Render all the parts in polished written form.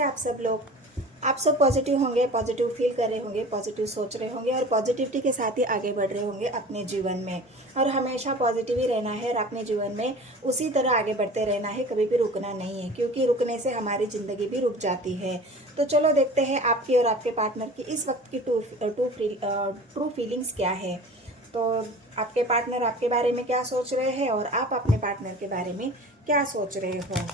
कैसे आप सब पॉजिटिव होंगे, पॉजिटिव फील कर रहे होंगे, पॉजिटिव सोच रहे होंगे और पॉजिटिविटी के साथ ही आगे बढ़ रहे होंगे अपने जीवन में। और हमेशा पॉजिटिव ही रहना है और अपने जीवन में उसी तरह आगे बढ़ते रहना है, कभी भी रुकना नहीं है, क्योंकि रुकने से हमारी ज़िंदगी भी रुक जाती है। तो चलो देखते हैं आपकी और आपके पार्टनर की इस वक्त की ट्रू फीलिंग्स क्या है। तो आपके पार्टनर आपके बारे में क्या सोच रहे हैं और आप अपने पार्टनर के बारे में क्या सोच रहे हो।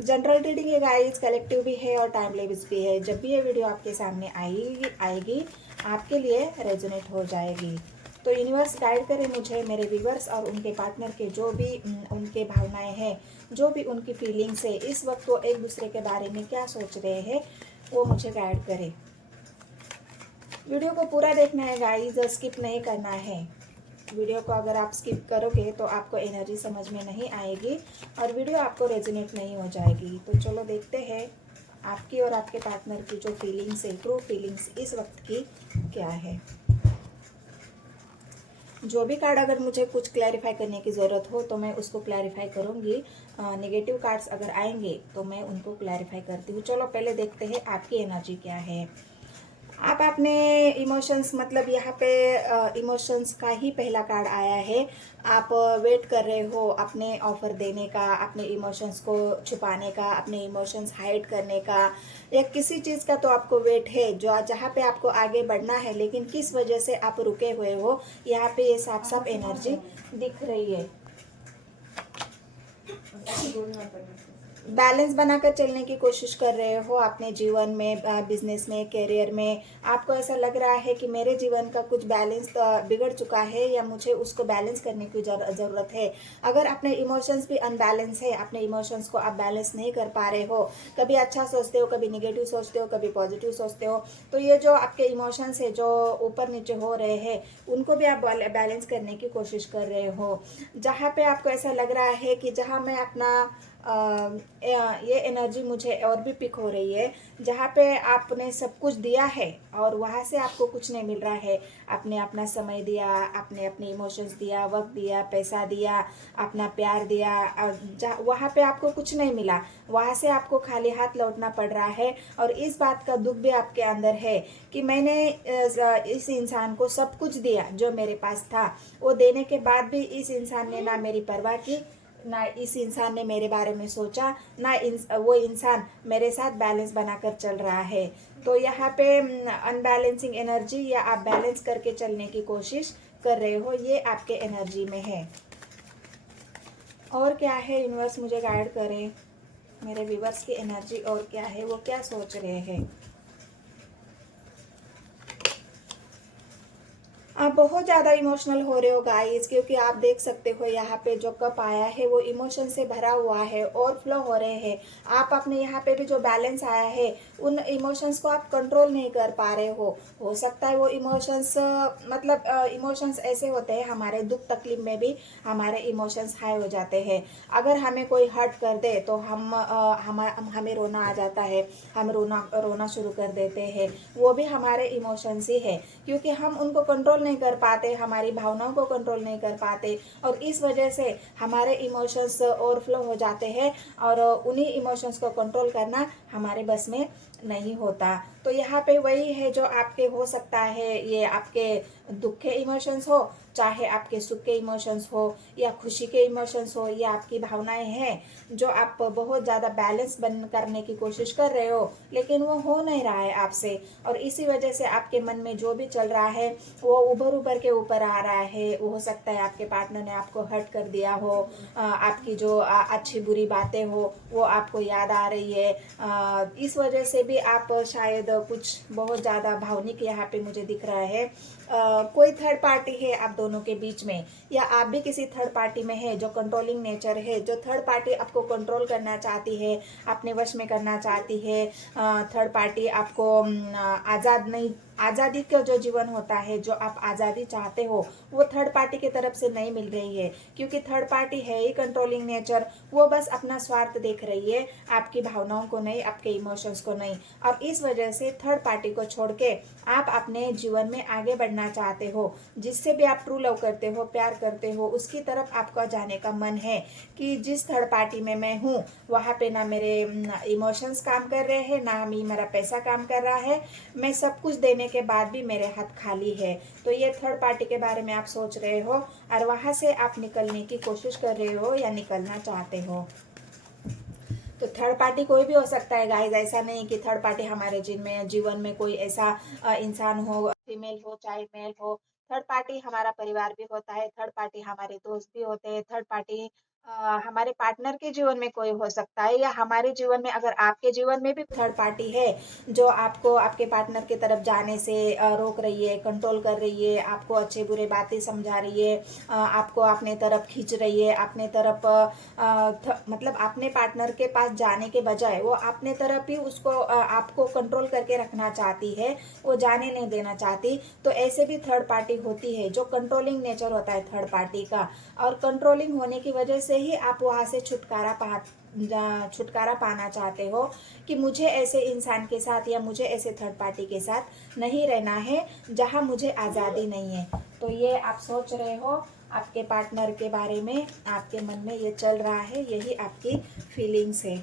जनरल रीडिंग है गाइस, कलेक्टिव भी है और टाइमलेस भी है। जब भी ये वीडियो आपके सामने आएगी आपके लिए रेजोनेट हो जाएगी। तो यूनिवर्स गाइड करे मुझे, मेरे व्यूवर्स और उनके पार्टनर के जो भी उनके भावनाएं हैं, जो भी उनकी फीलिंग्स है, इस वक्त वो एक दूसरे के बारे में क्या सोच रहे हैं, वो मुझे गाइड करे। वीडियो को पूरा देखना है गाइस, स्किप नहीं करना है। वीडियो को अगर आप स्किप करोगे तो आपको एनर्जी समझ में नहीं आएगी और वीडियो आपको रेजोनेट नहीं हो जाएगी। तो चलो देखते हैं आपकी और आपके पार्टनर की जो फीलिंग्स है, ट्रू फीलिंग्स इस वक्त की क्या है। जो भी कार्ड अगर मुझे कुछ क्लैरिफाई करने की ज़रूरत हो तो मैं उसको क्लैरिफाई करूँगी। नेगेटिव कार्ड्स अगर आएंगे तो मैं उनको क्लैरिफाई करती हूँ। चलो पहले देखते हैं आपकी एनर्जी क्या है। आप अपने इमोशंस, मतलब यहाँ पे इमोशंस का ही पहला कार्ड आया है। आप वेट कर रहे हो अपने ऑफर देने का, अपने इमोशंस को छुपाने का, अपने इमोशंस हाइड करने का, या किसी चीज़ का तो आपको वेट है जो जहाँ पे आपको आगे बढ़ना है, लेकिन किस वजह से आप रुके हुए हो। यहाँ पे ये साफ साफ एनर्जी दिख रही है। बैलेंस बनाकर चलने की कोशिश कर रहे हो अपने जीवन में, बिजनेस में, करियर में। आपको ऐसा लग रहा है कि मेरे जीवन का कुछ बैलेंस बिगड़ चुका है या मुझे उसको बैलेंस करने की ज़रूरत है। अगर अपने इमोशंस भी अनबैलेंस है, अपने इमोशंस को आप बैलेंस नहीं कर पा रहे हो, कभी अच्छा सोचते हो, कभी निगेटिव सोचते हो, कभी पॉजिटिव सोचते हो, तो ये जो आपके इमोशंस है जो ऊपर नीचे हो रहे हैं, उनको भी आप बैलेंस करने की कोशिश कर रहे हो। जहाँ पे आपको ऐसा लग रहा है कि जहाँ मैं अपना ये एनर्जी मुझे और भी पिक हो रही है, जहाँ पे आपने सब कुछ दिया है और वहाँ से आपको कुछ नहीं मिल रहा है। आपने अपना समय दिया, आपने अपने इमोशंस दिया, वक्त दिया, पैसा दिया, अपना प्यार दिया, वहाँ पे आपको कुछ नहीं मिला, वहाँ से आपको खाली हाथ लौटना पड़ रहा है। और इस बात का दुख भी आपके अंदर है कि मैंने इस इंसान को सब कुछ दिया जो मेरे पास था, वो देने के बाद भी इस इंसान ने ना मेरी परवाह की, ना इस इंसान ने मेरे बारे में सोचा, ना वो इंसान मेरे साथ बैलेंस बनाकर चल रहा है। तो यहाँ पे अनबैलेंसिंग एनर्जी, या आप बैलेंस करके चलने की कोशिश कर रहे हो, ये आपके एनर्जी में है। और क्या है यूनिवर्स मुझे गाइड करें, मेरे व्यूवर्स की एनर्जी और क्या है, वो क्या सोच रहे हैं। आप बहुत ज़्यादा इमोशनल हो रहे हो गाइस, क्योंकि आप देख सकते हो यहाँ पे जो कप आया है वो इमोशन से भरा हुआ है और फ्लो हो रहे हैं। आप अपने यहाँ पे भी जो बैलेंस आया है उन इमोशंस को आप कंट्रोल नहीं कर पा रहे हो सकता है वो इमोशंस, मतलब इमोशंस ऐसे होते हैं, हमारे दुख तकलीफ में भी हमारे इमोशंस हाई हो जाते हैं। अगर हमें कोई हर्ट कर दे तो हमें रोना आ जाता है, हम रोना शुरू कर देते हैं। वो भी हमारे इमोशंस ही है, क्योंकि हम उनको कंट्रोल नहीं कर पाते, हमारी भावनाओं को कंट्रोल नहीं कर पाते, और इस वजह से हमारे इमोशंस ओवरफ्लो हो जाते हैं और उन्हीं इमोशंस को कंट्रोल करना हमारे बस में नहीं होता। तो यहाँ पे वही है जो आपके हो सकता है, ये आपके दुख के इमोशंस हो, चाहे आपके सुख के इमोशंस हो, या खुशी के इमोशंस हो, या आपकी भावनाएं हैं जो आप बहुत ज़्यादा बैलेंस बन करने की कोशिश कर रहे हो, लेकिन वो हो नहीं रहा है आपसे, और इसी वजह से आपके मन में जो भी चल रहा है वो उभर के ऊपर आ रहा है। वो हो सकता है आपके पार्टनर ने आपको हर्ट कर दिया हो, आपकी जो अच्छी बुरी बातें हो वो आपको याद आ रही है। इस वजह से भी आप शायद कुछ बहुत ज़्यादा भावनिक यहाँ पे मुझे दिख रहा है। कोई थर्ड पार्टी है आप दोनों के बीच में, या आप भी किसी थर्ड पार्टी में है जो कंट्रोलिंग नेचर है, जो थर्ड पार्टी आपको कंट्रोल करना चाहती है, अपने वश में करना चाहती है। थर्ड पार्टी आपको आज़ादी का जो जीवन होता है, जो आप आज़ादी चाहते हो, वो थर्ड पार्टी की तरफ से नहीं मिल रही है, क्योंकि थर्ड पार्टी है ही कंट्रोलिंग नेचर। वो बस अपना स्वार्थ देख रही है, आपकी भावनाओं को नहीं, आपके इमोशंस को नहीं। और इस वजह से थर्ड पार्टी को छोड़ के आप अपने जीवन में आगे बढ़ना चाहते हो। जिससे भी आप ट्रू लव करते हो, प्यार करते हो, उसकी तरफ आपका जाने का मन है कि जिस थर्ड पार्टी में मैं हूँ वहाँ पे ना मेरे इमोशंस काम कर रहे हैं, ना ही मेरा पैसा काम कर रहा है, मैं सब कुछ देने के बाद भी मेरे हाथ खाली है। तो ये थर्ड पार्टी के बारे में आप सोच रहे हो और वहाँ से आप निकलने की कोशिश कर रहे हो या निकलना चाहते हो। तो थर्ड पार्टी कोई भी हो सकता है गाइस, ऐसा नहीं कि थर्ड पार्टी हमारे जीवन में कोई ऐसा इंसान हो, फीमेल हो चाहे मेल हो। थर्ड पार्टी हमारा परिवार भी होता है, थर्ड पार्टी हमारे दोस्त भी होते हैं, थर्ड पार्टी हमारे पार्टनर के जीवन में कोई हो सकता है, या हमारे जीवन में, अगर आपके जीवन में भी थर्ड पार्टी है जो आपको आपके पार्टनर की तरफ जाने से रोक रही है, कंट्रोल कर रही है, आपको अच्छे बुरे बातें समझा रही है, आपको अपने तरफ खींच रही है, अपने तरफ मतलब अपने पार्टनर के पास जाने के बजाय वो अपने तरफ ही उसको आपको कंट्रोल करके रखना चाहती है, वो जाने नहीं देना चाहती। तो ऐसे भी थर्ड पार्टी होती है, जो कंट्रोलिंग नेचर होता है थर्ड पार्टी का। और कंट्रोलिंग होने की वजह से ही आप वहाँ से छुटकारा पाना चाहते हो कि मुझे ऐसे इंसान के साथ या मुझे ऐसे थर्ड पार्टी के साथ नहीं रहना है जहाँ मुझे आज़ादी नहीं है। तो ये आप सोच रहे हो, आपके पार्टनर के बारे में आपके मन में ये चल रहा है, यही आपकी फीलिंग्स है।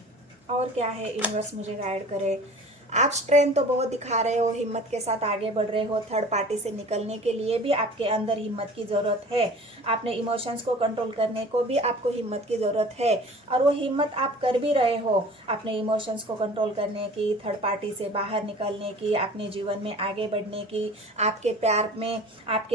और क्या है, यूनिवर्स मुझे गाइड करे। आप स्ट्रेंथ तो बहुत दिखा रहे हो, हिम्मत के साथ आगे बढ़ रहे हो, थर्ड पार्टी से निकलने के लिए भी आपके अंदर हिम्मत की ज़रूरत है, अपने इमोशंस को कंट्रोल करने को भी आपको हिम्मत की ज़रूरत है, और वो हिम्मत आप कर भी रहे हो अपने इमोशंस को कंट्रोल करने की, थर्ड पार्टी से बाहर निकलने की, अपने जीवन में आगे बढ़ने की, आपके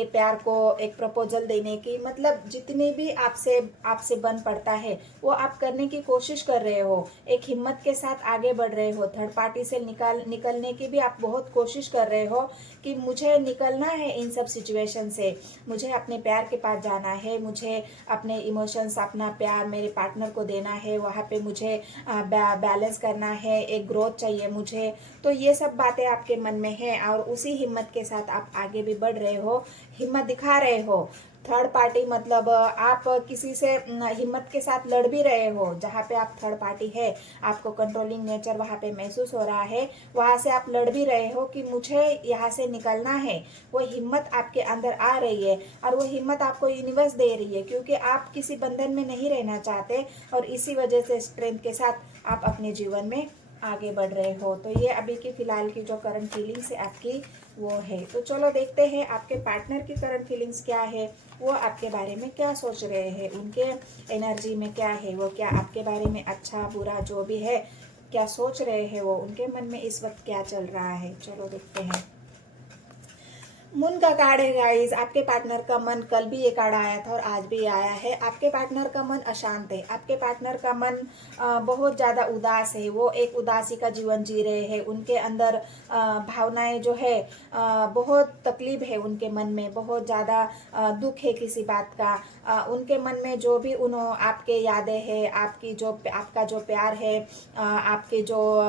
प्यार को एक प्रपोजल देने की, मतलब जितनी भी आपसे बन पड़ता है वो आप करने की कोशिश कर रहे हो, एक हिम्मत के साथ आगे बढ़ रहे हो। थर्ड पार्टी से निकलने की भी आप बहुत कोशिश कर रहे हो कि मुझे निकलना है इन सब सिचुएशन से, मुझे अपने प्यार के पास जाना है, मुझे अपने इमोशंस, अपना प्यार मेरे पार्टनर को देना है, वहाँ पे मुझे बैलेंस करना है, एक ग्रोथ चाहिए मुझे। तो ये सब बातें आपके मन में है और उसी हिम्मत के साथ आप आगे भी बढ़ रहे हो, हिम्मत दिखा रहे हो। थर्ड पार्टी मतलब आप किसी से हिम्मत के साथ लड़ भी रहे हो, जहाँ पे आप थर्ड पार्टी है, आपको कंट्रोलिंग नेचर वहाँ पे महसूस हो रहा है, वहाँ से आप लड़ भी रहे हो कि मुझे यहाँ से निकलना है। वो हिम्मत आपके अंदर आ रही है और वो हिम्मत आपको यूनिवर्स दे रही है, क्योंकि आप किसी बंधन में नहीं रहना चाहते और इसी वजह से स्ट्रेंथ के साथ आप अपने जीवन में आगे बढ़ रहे हो। तो ये अभी की फिलहाल की जो करंट फीलिंग्स है आपकी वो है। तो चलो देखते हैं आपके पार्टनर की करंट फीलिंग्स क्या है, वो आपके बारे में क्या सोच रहे हैं, उनके एनर्जी में क्या है, वो क्या आपके बारे में अच्छा बुरा जो भी है क्या सोच रहे हैं, वो उनके मन में इस वक्त क्या चल रहा है। चलो देखते हैं। मून का कार्ड है गाइस, आपके पार्टनर का मन, कल भी ये कार्ड आया था और आज भी आया है। आपके पार्टनर का मन अशांत है, आपके पार्टनर का मन बहुत ज़्यादा उदास है, वो एक उदासी का जीवन जी रहे हैं, उनके अंदर भावनाएं जो है बहुत तकलीफ है, उनके मन में बहुत ज़्यादा दुख है किसी बात का। उनके मन में जो भी आपके यादें हैं, आपका जो प्यार है, आपके जो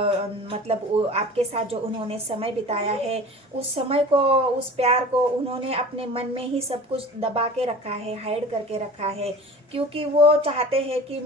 मतलब आपके साथ जो उन्होंने समय बिताया है, उस समय को, उस प्यार को उन्होंने अपने मन में ही सब कुछ दबा के रखा है, हाइड करके रखा है, क्योंकि वो चाहते हैं कि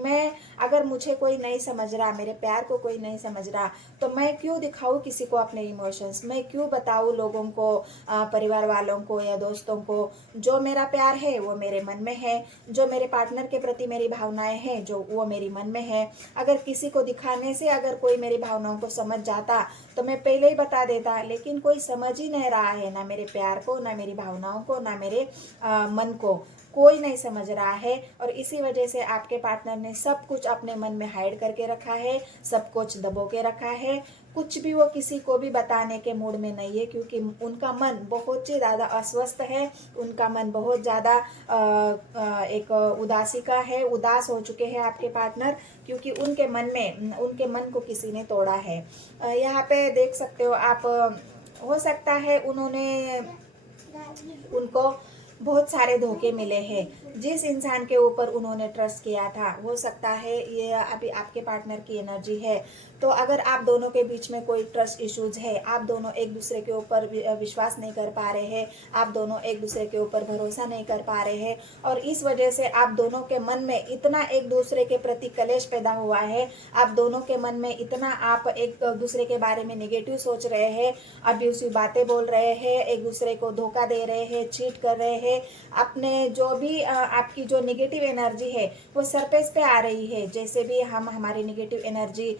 अगर मुझे कोई नहीं समझ रहा, मेरे प्यार को कोई नहीं समझ रहा, तो मैं क्यों दिखाऊं किसी को अपने इमोशंस, मैं क्यों बताऊं लोगों को, परिवार वालों को या दोस्तों को, जो मेरा प्यार है वो मेरे मन में है, जो मेरे पार्टनर के प्रति मेरी भावनाएं हैं जो वो मेरी मन में है। अगर किसी को दिखाने से अगर कोई मेरी भावनाओं को समझ जाता तो मैं पहले ही बता देता, लेकिन कोई समझ ही नहीं रहा है, ना मेरे प्यार को, ना मेरी भावनाओं को, ना मेरे मन को, कोई नहीं समझ रहा है। और इसी वजह से आपके पार्टनर ने सब कुछ अपने मन में हाइड करके रखा है, सब कुछ दबो के रखा है, कुछ भी वो किसी को भी बताने के मूड में नहीं है, क्योंकि उनका मन बहुत ही ज़्यादा अस्वस्थ है, उनका मन बहुत ज़्यादा एक उदासी का है, उदास हो चुके हैं आपके पार्टनर, क्योंकि उनके मन को किसी ने तोड़ा है। यहाँ पे देख सकते हो आप, हो सकता है उनको बहुत सारे धोखे मिले हैं। जिस इंसान के ऊपर उन्होंने ट्रस्ट किया था, हो सकता है ये अभी आपके पार्टनर की एनर्जी है। तो अगर आप दोनों के बीच में कोई ट्रस्ट इश्यूज है, आप दोनों एक दूसरे के ऊपर विश्वास नहीं कर पा रहे हैं, आप दोनों एक दूसरे के ऊपर भरोसा नहीं कर पा रहे हैं, और इस वजह से आप दोनों के मन में इतना एक दूसरे के प्रति कलेश पैदा हुआ है, आप दोनों के मन में इतना आप एक दूसरे के बारे में नेगेटिव सोच रहे हैं, अब्यूसिव बातें बोल रहे हैं, एक दूसरे को धोखा दे रहे हैं, चीट कर रहे हैं, अपने जो भी आपकी जो नेगेटिव एनर्जी है वो सरफेस पे आ रही है। जैसे भी हम हमारी नेगेटिव एनर्जी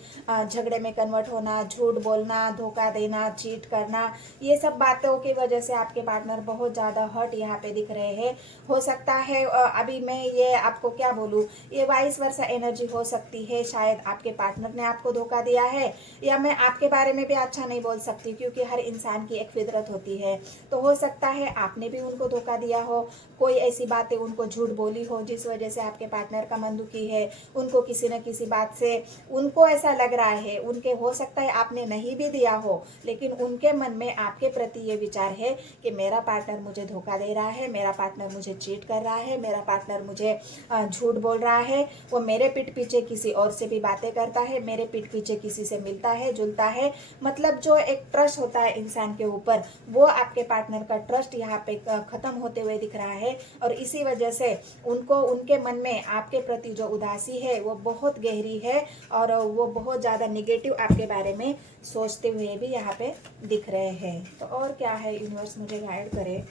झगड़े में कन्वर्ट होना, झूठ बोलना, धोखा देना, चीट करना, ये सब बातों की वजह से आपके पार्टनर बहुत ज़्यादा हर्ट यहाँ पे दिख रहे हैं। हो सकता है अभी मैं ये आपको क्या बोलूँ, ये वाइस वर्सा एनर्जी हो सकती है। शायद आपके पार्टनर ने आपको धोखा दिया है, या मैं आपके बारे में भी अच्छा नहीं बोल सकती क्योंकि हर इंसान की एक फितरत होती है। तो हो सकता है आपने भी उनको धोखा दिया हो, कोई ऐसी बातें उनको झूठ बोली हो जिस वजह से आपके पार्टनर का मन दुखी है, उनको किसी न किसी बात से उनको ऐसा लग रहा है, उनके हो सकता है आपने नहीं भी दिया हो, लेकिन उनके मन में आपके प्रति ये विचार है कि मेरा पार्टनर मुझे धोखा दे रहा है, मेरा पार्टनर मुझे चीट कर रहा है, मेरा पार्टनर मुझे झूठ बोल रहा है, वो मेरे पीठ पीछे किसी और से भी बातें करता है, मेरे पीठ पीछे किसी से मिलता है, जुलता है। मतलब जो एक ट्रस्ट होता है इंसान के ऊपर, वो आपके पार्टनर का ट्रस्ट यहाँ पे खत्म होते हुए दिख रहा है, और इसी वजह से उनको उनके मन में आपके प्रति जो उदासी है वो बहुत गहरी है, और वो बहुत ज़्यादा निगेटिव आपके बारे में सोचते हुए भी यहाँ पे दिख रहे हैं। तो और क्या है, यूनिवर्स मुझे गाइड करे,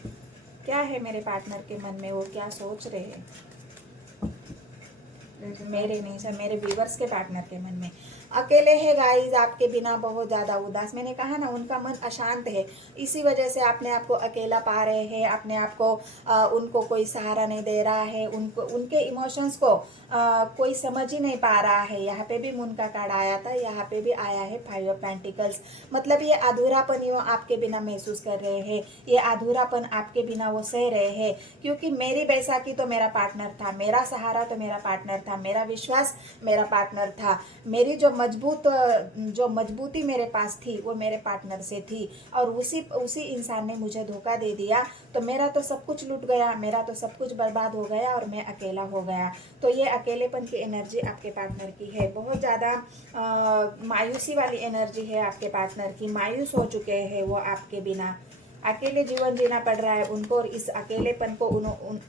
क्या है मेरे पार्टनर के मन में, वो क्या सोच रहे हैं, मेरे नहीं सर, मेरे व्यूवर्स के पार्टनर के मन में। अकेले है गाइस, आपके बिना बहुत ज़्यादा उदास, मैंने कहा ना उनका मन अशांत है, इसी वजह से अपने आप को अकेला पा रहे हैं, अपने आप को उनको कोई सहारा नहीं दे रहा है, उनको उनके इमोशंस को कोई समझ ही नहीं पा रहा है। यहाँ पे भी मून का कार्ड आया था, यहाँ पे भी आया है 5 ऑफ पेंटिकल्स। मतलब ये अधूरापन वो आपके बिना महसूस कर रहे हैं, ये अधूरापन आपके बिना वो सह रहे हैं, क्योंकि मेरी बैसाखी तो मेरा पार्टनर था, मेरा सहारा तो मेरा पार्टनर था, मेरा विश्वास मेरा पार्टनर था, मेरी जो मजबूती मेरे पास थी वो मेरे पार्टनर से थी, और उसी इंसान ने मुझे धोखा दे दिया, तो मेरा तो सब कुछ लूट गया, मेरा तो सब कुछ बर्बाद हो गया, और मैं अकेला हो गया। तो ये अकेलेपन की एनर्जी आपके पार्टनर की है, बहुत ज़्यादा मायूसी वाली एनर्जी है आपके पार्टनर की, मायूस हो चुके हैं वो आपके बिना, अकेले जीवन जीना पड़ रहा है उनको, और इस अकेलेपन को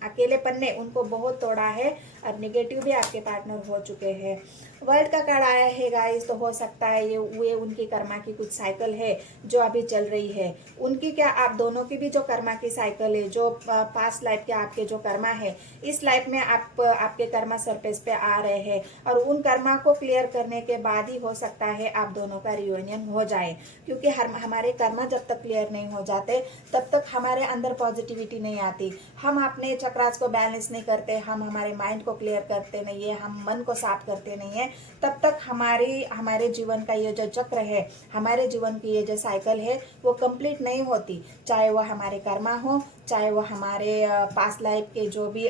अकेलेपन ने उनको बहुत तोड़ा है, और निगेटिव भी आपके पार्टनर हो चुके हैं। वर्ल्ड का कार्ड आया है गाइस, तो हो सकता है ये उनकी कर्मा की कुछ साइकिल है जो अभी चल रही है, उनकी क्या आप दोनों की भी जो कर्मा की साइकिल है, जो पास्ट लाइफ के आपके जो कर्मा है, इस लाइफ में आपके कर्मा सरफेस पे आ रहे हैं, और उन कर्मा को क्लियर करने के बाद ही हो सकता है आप दोनों का रियूनियन हो जाए, क्योंकि हमारे कर्मा जब तक क्लियर नहीं हो जाते तब तक हमारे अंदर पॉजिटिविटी नहीं आती, हम अपने चक्रास को बैलेंस नहीं करते, हम हमारे माइंड को क्लियर करते नहीं है, हम मन को साफ करते नहीं है, तब तक हमारे जीवन का ये जो चक्र है, हमारे जीवन की ये जो साइकिल है वो कंप्लीट नहीं होती, चाहे वो हमारे कर्मा हो, चाहे वो हमारे पास्ट लाइफ के जो भी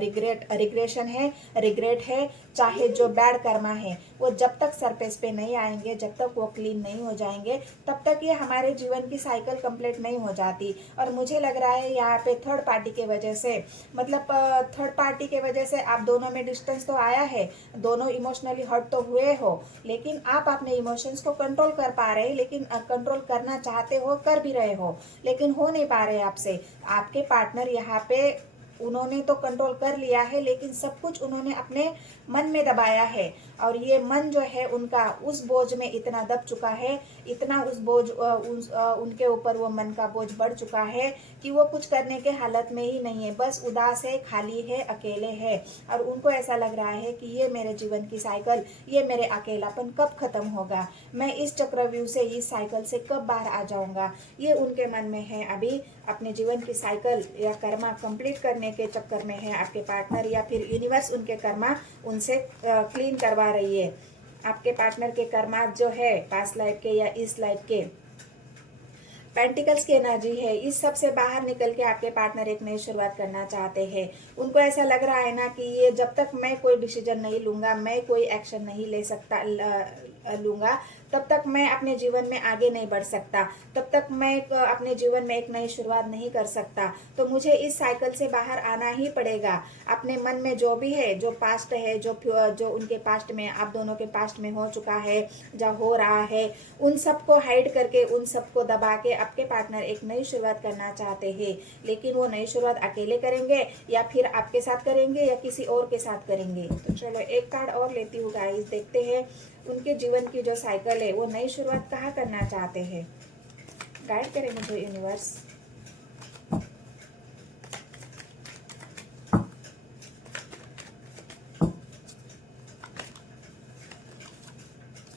रिग्रेट है, चाहे जो बैड कर्मा है, वो जब तक सरफेस पे नहीं आएंगे, जब तक वो क्लीन नहीं हो जाएंगे, तब तक ये हमारे जीवन की साइकिल कंप्लीट नहीं हो जाती। और मुझे लग रहा है यहाँ पे थर्ड पार्टी के वजह से, मतलब थर्ड पार्टी के वजह से आप दोनों में डिस्टेंस तो आया है, दोनों इमोशनली हर्ट तो हुए हो, लेकिन आप अपने इमोशंस को कंट्रोल कर पा रहे, लेकिन कंट्रोल करना चाहते हो, कर भी रहे हो, लेकिन हो नहीं पा रहे आपसे। आपके पार्टनर यहाँ पे उन्होंने तो कंट्रोल कर लिया है, लेकिन सब कुछ उन्होंने अपने मन में दबाया है, और ये मन जो है उनका उस बोझ में इतना दब चुका है, इतना उस बोझ उनके ऊपर वो मन का बोझ बढ़ चुका है कि वो कुछ करने के हालत में ही नहीं है, बस उदास है, खाली है, अकेले है, और उनको ऐसा लग रहा है कि ये मेरे जीवन की साइकिल, ये मेरे अकेलापन कब खत्म होगा, मैं इस चक्रव्यूह से, इस साइकिल से कब बाहर आ जाऊंगा, ये उनके मन में है। अभी अपने जीवन की साइकिल या कर्मा कंप्लीट करने के चक्कर में है आपके पार्टनर, या फिर यूनिवर्स उनके कर्मा उनसे क्लीन करवा रही है। आपके पार्टनर के कर्मा जो है पास्ट लाइफ के या इस लाइफ के, पेंटिकल्स की एनर्जी है, इस सब से बाहर निकल के आपके पार्टनर एक नई शुरुआत करना चाहते हैं। उनको ऐसा लग रहा है ना कि ये जब तक मैं कोई डिसीजन नहीं लूंगा, मैं कोई एक्शन नहीं लूँगा तब तक मैं अपने जीवन में आगे नहीं बढ़ सकता, तब तक मैं अपने जीवन में एक नई शुरुआत नहीं कर सकता। तो मुझे इस साइकिल से बाहर आना ही पड़ेगा। अपने मन में जो भी है, जो पास्ट है, जो उनके पास्ट में, आप दोनों के पास्ट में हो चुका है, जो हो रहा है, उन सबको हाइड करके, उन सबको दबा के आपके पार्टनर एक नई शुरुआत करना चाहते हैं। लेकिन वो नई शुरुआत अकेले करेंगे या फिर आपके साथ करेंगे या किसी और के साथ करेंगे। तो चलो एक कार्ड और लेती हूँ गाइस, देखते हैं उनके जीवन की जो साइकिल है वो नई शुरुआत कहाँ करना चाहते हैं। गाइड करें मुझे यूनिवर्स।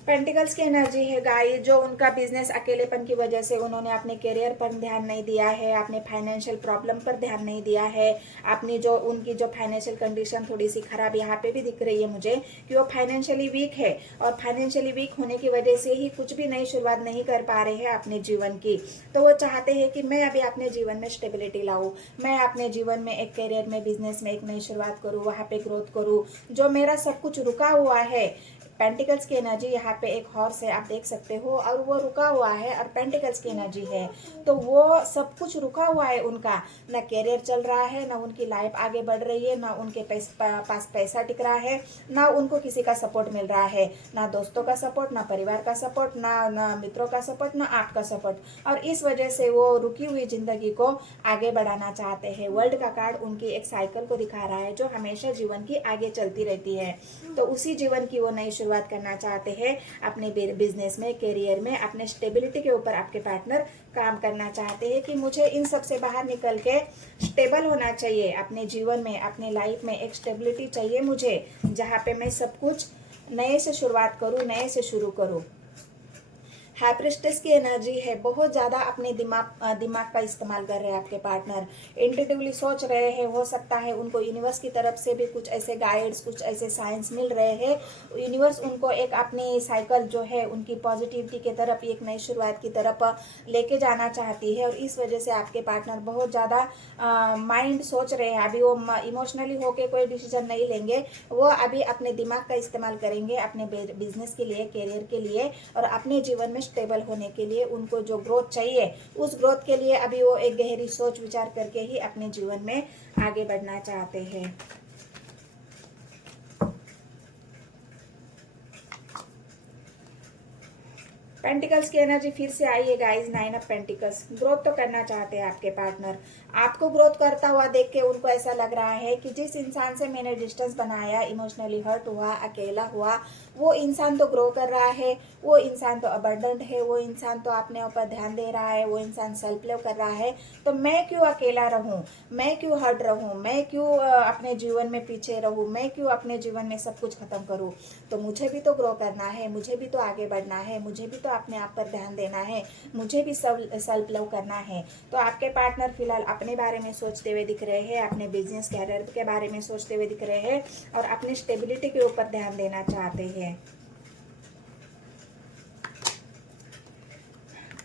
पेंटिकल्स की एनर्जी है गाइस, जो उनका बिजनेस अकेलेपन की वजह से उन्होंने अपने करियर पर ध्यान नहीं दिया है, अपने फाइनेंशियल प्रॉब्लम पर ध्यान नहीं दिया है, अपनी जो उनकी जो फाइनेंशियल कंडीशन थोड़ी सी खराब यहाँ पे भी दिख रही है मुझे कि वो फाइनेंशियली वीक है और फाइनेंशियली वीक होने की वजह से ही कुछ भी नई शुरुआत नहीं कर पा रहे हैं अपने जीवन की। तो वो चाहते हैं कि मैं अभी अपने जीवन में स्टेबिलिटी लाऊं, मैं अपने जीवन में एक करियर में, बिजनेस में एक नई शुरुआत करूँ, वहाँ पे ग्रोथ करूँ। जो मेरा सब कुछ रुका हुआ है, पेंटिकल्स की एनर्जी यहाँ पे एक हॉर्स है, आप देख सकते हो, और वो रुका हुआ है और पेंटिकल्स की एनर्जी है। तो वो सब कुछ रुका हुआ है उनका, ना करियर चल रहा है, ना उनकी लाइफ आगे बढ़ रही है, ना उनके पास पैसा टिक रहा है, ना उनको किसी का सपोर्ट मिल रहा है, ना दोस्तों का सपोर्ट, ना परिवार का सपोर्ट, ना मित्रों का सपोर्ट, ना आपका सपोर्ट। और इस वजह से वो रुकी हुई जिंदगी को आगे बढ़ाना चाहते हैं। वर्ल्ड का कार्ड उनकी एक साइकिल को दिखा रहा है जो हमेशा जीवन की आगे चलती रहती है। तो उसी जीवन की वो नई शुरुआत करना चाहते हैं। अपने बिजनेस में, करियर में, अपने स्टेबिलिटी के ऊपर आपके पार्टनर काम करना चाहते हैं कि मुझे इन सब से बाहर निकल के स्टेबल होना चाहिए। अपने जीवन में, अपने लाइफ में एक स्टेबिलिटी चाहिए मुझे, जहाँ पे मैं सब कुछ नए से शुरुआत करूँ, नए से शुरू करूँ। हाई प्रिस्टेस की एनर्जी है, बहुत ज़्यादा अपने दिमाग का इस्तेमाल कर रहे हैं आपके पार्टनर, इंट्यूटिवली सोच रहे हैं। हो सकता है उनको यूनिवर्स की तरफ से भी कुछ ऐसे गाइड्स, कुछ ऐसे साइंस मिल रहे हैं। यूनिवर्स उनको एक अपनी साइकिल जो है उनकी पॉजिटिविटी की तरफ, एक नई शुरुआत की तरफ लेके जाना चाहती है। और इस वजह से आपके पार्टनर बहुत ज़्यादा माइंड सोच रहे हैं। अभी वो इमोशनली होके कोई डिसीजन नहीं लेंगे, वो अभी अपने दिमाग का इस्तेमाल करेंगे अपने बिजनेस के लिए, करियर के लिए, और अपने जीवन में स्टेबल होने के लिए। उनको जो ग्रोथ चाहिए, उस ग्रोथ के लिए अभी वो एक गहरी सोच विचार करके ही अपने जीवन में आगे बढ़ना चाहते हैं। पेंटिकल्स की एनर्जी फिर से आई है गाइस, 9 ऑफ पेंटिकल्स। ग्रोथ तो करना चाहते हैं आपके पार्टनर। आपको ग्रोथ करता हुआ देख के उनको ऐसा लग रहा है कि जिस इंसान से मैंने डिस्टेंस बनाया, इमोशनली हर्ट हुआ, अकेला हुआ, वो इंसान तो ग्रो कर रहा है, वो इंसान तो अबंडेंट है, वो इंसान तो अपने ऊपर ध्यान दे रहा है, वो इंसान सेल्फ लव कर रहा है। तो मैं क्यों अकेला रहूं, मैं क्यों हर्ट रहूं, मैं क्यों अपने जीवन में पीछे रहूं, मैं क्यों अपने जीवन में सब कुछ खत्म करूं। तो मुझे भी तो ग्रो करना है, मुझे भी तो आगे बढ़ना है, मुझे भी तो अपने आप पर ध्यान देना है, मुझे भी सेल्फ लव करना है। तो आपके पार्टनर फिलहाल अपने बारे में सोचते हुए दिख रहे हैं, अपने बिजनेस कैरियर के बारे में सोचते हुए दिख रहे हैं, और अपनी स्टेबिलिटी के ऊपर ध्यान देना चाहते हैं।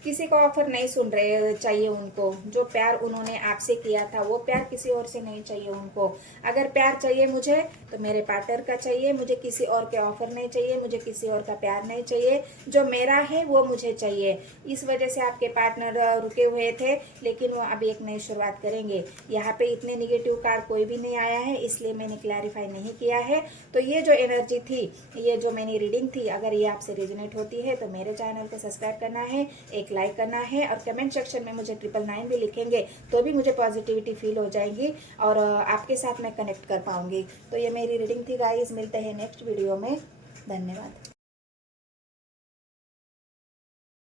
किसी का ऑफर नहीं सुन रहे चाहिए उनको। जो प्यार उन्होंने आपसे किया था वो प्यार किसी और से नहीं चाहिए उनको। अगर प्यार चाहिए मुझे तो मेरे पार्टनर का चाहिए, मुझे किसी और के ऑफर नहीं चाहिए, मुझे किसी और का प्यार नहीं चाहिए। जो मेरा है वो मुझे चाहिए। इस वजह से आपके पार्टनर रुके हुए थे, लेकिन वो अभी एक नई शुरुआत करेंगे। यहाँ पे इतने निगेटिव कार्ड कोई भी नहीं आया है, इसलिए मैंने क्लैरिफाई नहीं किया है। तो ये जो एनर्जी थी, ये जो मेरी रीडिंग थी, अगर ये आपसे रेजोनेट होती है तो मेरे चैनल को सब्सक्राइब करना है, एक लाइक करना है, और कमेंट सेक्शन में मुझे 999 भी लिखेंगे तो भी मुझे पॉजिटिविटी फील हो जाएगी और आपके साथ मैं कनेक्ट कर पाऊंगी। तो ये मेरी रीडिंग थी गाइस, मिलते हैं नेक्स्ट वीडियो में। धन्यवाद।